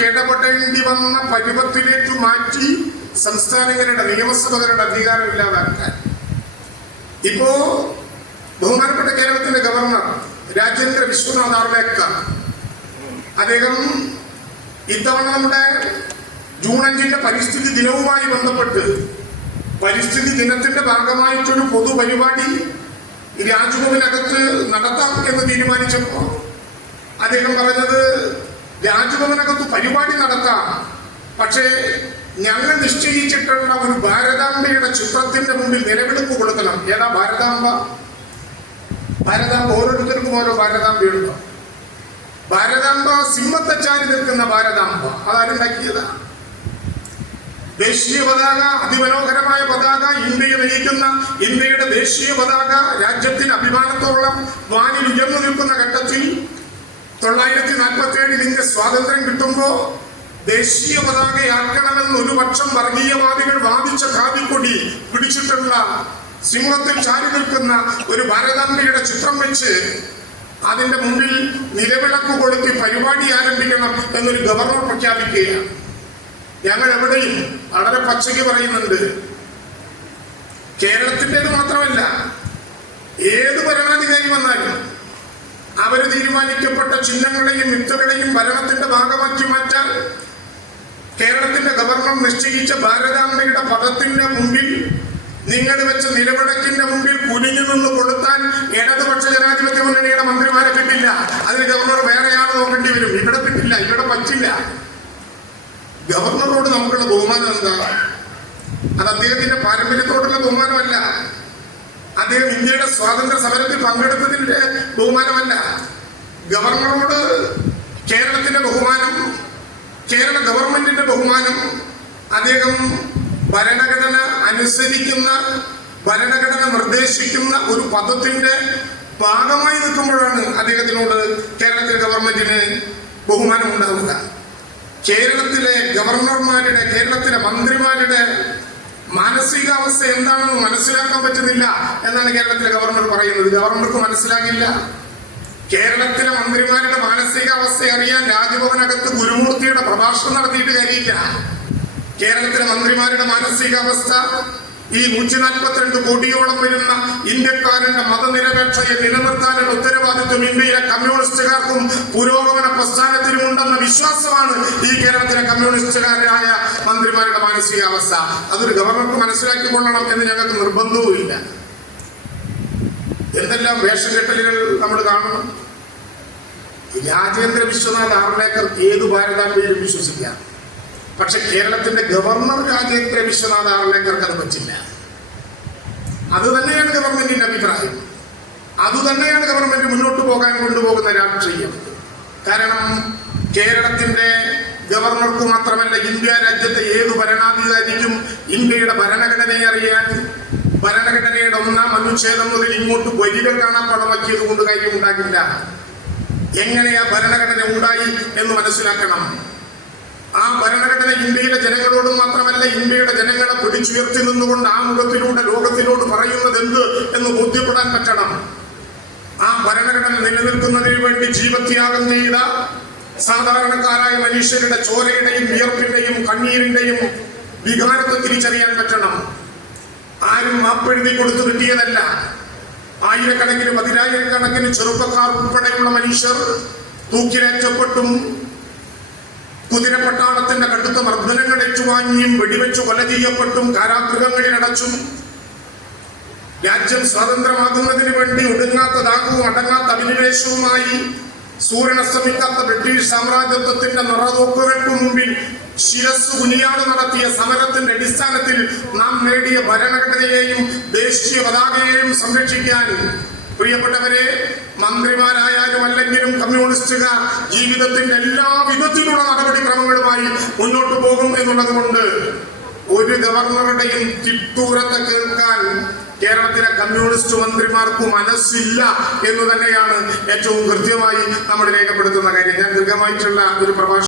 ഇടപെടേണ്ടി വന്ന പരുവത്തിലേക്ക് മാറ്റി സംസ്ഥാനങ്ങളുടെ നിയമസഭകളുടെ അധികാരം ഇല്ലാതാക്കാൻ. ഇപ്പോ ബഹുമാനപ്പെട്ട കേരളത്തിന്റെ ഗവർണർ രാജേന്ദ്ര വിശ്വനാഥ് ആർലേക്കർ അദ്ദേഹം ഇത്തവണ നമ്മുടെ ജൂൺ അഞ്ചിന്റെ പരിസ്ഥിതി ദിനവുമായി ബന്ധപ്പെട്ട് പരിസ്ഥിതി ദിനത്തിന്റെ ഭാഗമായിട്ടൊരു പൊതുപരിപാടി രാജ്ഭവനകത്ത് നടത്താം എന്ന് തീരുമാനിച്ചപ്പോ അദ്ദേഹം പറഞ്ഞത് രാജ്ഭവനകത്ത് പരിപാടി നടത്താം. പക്ഷേ ഞങ്ങൾ നിശ്ചയിച്ചിട്ടുള്ള ഒരു ഭാരതാംബയുടെ ചിത്രത്തിന്റെ മുമ്പിൽ നിലവിളിപ്പ് കൊടുക്കണം. ഏതാ ഭാരതാംബ? ഭാരതാംബ ഓരോരുത്തർക്കും ഓരോ ഭാരതാംബയുണ്ടോ. ഭാരതാംബ സിംഹത്തച്ചാരി നിൽക്കുന്ന ഭാരതാംബ. അതാരുണ്ടാക്കിയതാ ദേശീയ പതാക അതിമനോഹരമായ പതാക ഇന്ത്യയെ നയിക്കുന്ന ഇന്ത്യയുടെ ദേശീയ പതാക രാജ്യത്തിന് അഭിമാനത്തോളം വാനിൽ ഉയർന്നു നിൽക്കുന്ന ഘട്ടത്തിൽ തൊള്ളായിരത്തി നാൽപ്പത്തി ഏഴിൽ ഇന്ത്യ സ്വാതന്ത്ര്യം കിട്ടുമ്പോ ദേശീയ പതാകയാക്കണമെന്ന് ഒരു പക്ഷം വർഗീയവാദികൾ വാദിച്ച കാവിക്കൊടി പിടിച്ചിട്ടുള്ള സിംഹത്തിൽ ചാരി നിൽക്കുന്ന ഒരു ഭാരതാംബയുടെ ചിത്രം വെച്ച് അതിന്റെ മുമ്പിൽ നിലവിളക്ക് കൊളുത്തി പരിപാടി ആരംഭിക്കണം എന്നൊരു ഗവർണർ പ്രഖ്യാപിക്കുകയാണ്. ഞങ്ങൾ എവിടെയും വളരെ പച്ചയ്ക്ക് പറയുന്നുണ്ട്. കേരളത്തിന്റെത് മാത്രമല്ല ഏത് ഭരണാധികാരി വന്നാലും അവർ തീരുമാനിക്കപ്പെട്ട ചിഹ്നങ്ങളെയും മിത്തുകളെയും ഭരണത്തിന്റെ ഭാഗമാക്കി മാറ്റാൻ കേരളത്തിന്റെ ഗവർണർ നിശ്ചയിച്ച ഭാരതാംബയുടെ പദത്തിന്റെ മുമ്പിൽ നിങ്ങൾ വെച്ച നിലവിളക്കിന്റെ മുമ്പിൽ കുനിഞ്ഞു നിന്ന് കൊടുത്താൻ ഇടതുപക്ഷ ജനാധിപത്യ മുന്നണിയുടെ മന്ത്രിമാരെ കിട്ടില്ല. അതിന് ഗവർണർ വേറെയാണ് നോക്കേണ്ടി വരും. ഇവിടെ കിട്ടില്ല ഇവിടെ പറ്റില്ല. ഗവർണറോട് നമുക്കുള്ള ബഹുമാനം എന്താ അത് അദ്ദേഹത്തിന്റെ പാരമ്പര്യത്തോടുള്ള ബഹുമാനമല്ല. അദ്ദേഹം ഇന്ത്യയുടെ സ്വാതന്ത്ര്യ സമരത്തിൽ പങ്കെടുത്തതിന്റെ ബഹുമാനമല്ല. ഗവർണറോട് കേരളത്തിന്റെ ബഹുമാനം കേരള ഗവൺമെന്റിന്റെ ബഹുമാനം അദ്ദേഹം ഭരണഘടന അനുസരിക്കുന്ന ഭരണഘടന നിർദ്ദേശിക്കുന്ന ഒരു പദത്തിന്റെ ഭാഗമായി നിൽക്കുമ്പോഴാണ് അദ്ദേഹത്തിനോട് കേരളത്തിലെ ഗവൺമെന്റിന് ബഹുമാനം ഉണ്ടാവുക കേരളത്തിലെ ഗവർണർമാരുടെ കേരളത്തിലെ മന്ത്രിമാരുടെ മാനസികാവസ്ഥ എന്താണെന്ന് മനസ്സിലാക്കാൻ പറ്റുന്നില്ല എന്നാണ് കേരളത്തിലെ ഗവർണർ പറയുന്നത്. ഗവർണർക്ക് മനസ്സിലാകില്ല. കേരളത്തിലെ മന്ത്രിമാരുടെ മാനസികാവസ്ഥ അറിയാൻ രാജ്ഭവനകത്ത് ഗുരുമൂർത്തിയുടെ പ്രഭാഷണം നടത്തിയിട്ട് കഴിയില്ല കേരളത്തിലെ മന്ത്രിമാരുടെ മാനസികാവസ്ഥ ഈ നൂറ്റി നാൽപ്പത്തിരണ്ട് കോടിയോളം വരുന്ന ഇന്ത്യക്കാരന്റെ മതനിരപേക്ഷയെ നിലനിർത്താനുള്ള ഉത്തരവാദിത്വം ഇന്ത്യയിലെ കമ്മ്യൂണിസ്റ്റുകാർക്കും പുരോഗമന പ്രസ്ഥാനത്തിനും ഉണ്ടെന്ന വിശ്വാസമാണ് ഈ കേരളത്തിലെ കമ്മ്യൂണിസ്റ്റുകാരായ മന്ത്രിമാരുടെ മാനസികാവസ്ഥ അതൊരു ഗവർണർക്ക് മനസ്സിലാക്കി കൊള്ളണം എന്ന് ഞങ്ങൾക്ക് നിർബന്ധവുമില്ല. എന്തെല്ലാം വേഷം കെട്ടലുകൾ നമ്മൾ കാണണം? രാജേന്ദ്ര വിശ്വനാഥ് ആർലേക്കർ ഏത് ഭാരതാംബയിലും വിശ്വസിക്കാം. പക്ഷെ കേരളത്തിന്റെ ഗവർണർ രാജേന്ദ്ര വിശ്വനാഥ് ആർലേക്കർക്ക് അത് പറ്റില്ല. അത് തന്നെയാണ് ഗവൺമെന്റിന്റെ അഭിപ്രായം. അത് തന്നെയാണ് ഗവൺമെന്റ് മുന്നോട്ട് പോകാൻ കൊണ്ടുപോകുന്ന രാഷ്ട്രീയം. കാരണം കേരളത്തിന്റെ ഗവർണർക്ക് മാത്രമല്ല ഇന്ത്യ രാജ്യത്തെ ഏത് ഭരണാധികാരിക്കും ഇന്ത്യയുടെ ഭരണഘടനയെ അറിയാൻ ഭരണഘടനയുടെ ഒന്നാം അനുച്ഛേദം മുതൽ ഇങ്ങോട്ട് വരികൾ കാണാൻ പടമാക്കിയത് കൊണ്ട് കാര്യമുണ്ടാകില്ല എങ്ങനെയാ ഭരണഘടന ഉണ്ടായി എന്ന് മനസ്സിലാക്കണം. ആ ഭരണഘടന ഇന്ത്യയിലെ ജനങ്ങളോട് മാത്രമല്ല ഇന്ത്യയുടെ ജനങ്ങളെ പിടിച്ചുയർത്തി നിന്നുകൊണ്ട് ആ മുഖത്തിലൂടെ ലോകത്തിനോട് പറയുന്നത് എന്ത് എന്ന് ബോധ്യപ്പെടാൻ പറ്റണം. ആ ഭരണഘടന നിലനിൽക്കുന്നതിന് വേണ്ടി ജീവത്യാഗം ചെയ്ത സാധാരണക്കാരായ മനുഷ്യരുടെ ചോരയുടെയും വിയർപ്പിന്റെയും കണ്ണീരിന്റെയും വികാരത്തെ തിരിച്ചറിയാൻ പറ്റണം. ആരും മാപ്പെഴുതി കൊടുത്തു കിട്ടിയതല്ല. ആയിരക്കണക്കിന് പതിനായിരക്കണക്കിന് ചെറുപ്പക്കാർ ഉൾപ്പെടെയുള്ള മനുഷ്യർ തൂക്കിലേറ്റപ്പെട്ടും കുതിരപ്പട്ടാളത്തിന്റെ കടുത്ത മർദ്ദനങ്ങൾ ഏറ്റുവാങ്ങിയും വെടിവെച്ച് കൊല ചെയ്യപ്പെട്ടും കാരാഗൃഹങ്ങളിൽ അടച്ചും. രാജ്യം സ്വതന്ത്രമാകുന്നതിന് വേണ്ടി ഒടുങ്ങാത്ത ദാഹവും അടങ്ങാത്ത അഭിനിവേശവുമായി സൂര്യനസ്തമിക്കാത്ത ബ്രിട്ടീഷ് സാമ്രാജ്യത്വത്തിന്റെ നിറതോക്കുകൾക്ക് മുമ്പിൽ ശിരസ് കുനിയാട് നടത്തിയ സമരത്തിന്റെ അടിസ്ഥാനത്തിൽ നാം നേടിയ ഭരണഘടനയെയും ദേശീയ പതാകയെയും സംരക്ഷിക്കാൻ പ്രിയപ്പെട്ടവരെ മന്ത്രിമാരായാലും അല്ലെങ്കിലും കമ്മ്യൂണിസ്റ്റുകാർ ജീവിതത്തിന്റെ എല്ലാ വിധത്തിലുള്ള നടപടിക്രമങ്ങളുമായി മുന്നോട്ട് പോകും എന്നുള്ളത് കൊണ്ട് ഒരു ഗവർണറുടെയും തിട്ടൂരത്തെ കേൾക്കാൻ കേരളത്തിലെ കമ്മ്യൂണിസ്റ്റ് മന്ത്രിമാർക്ക് മനസ്സില്ല എന്ന് തന്നെയാണ് ഏറ്റവും കൃത്യമായി നമ്മൾ രേഖപ്പെടുത്തുന്ന കാര്യം. ഞാൻ ദീർഘമായിട്ടുള്ള ഒരു പ്രഭാഷണം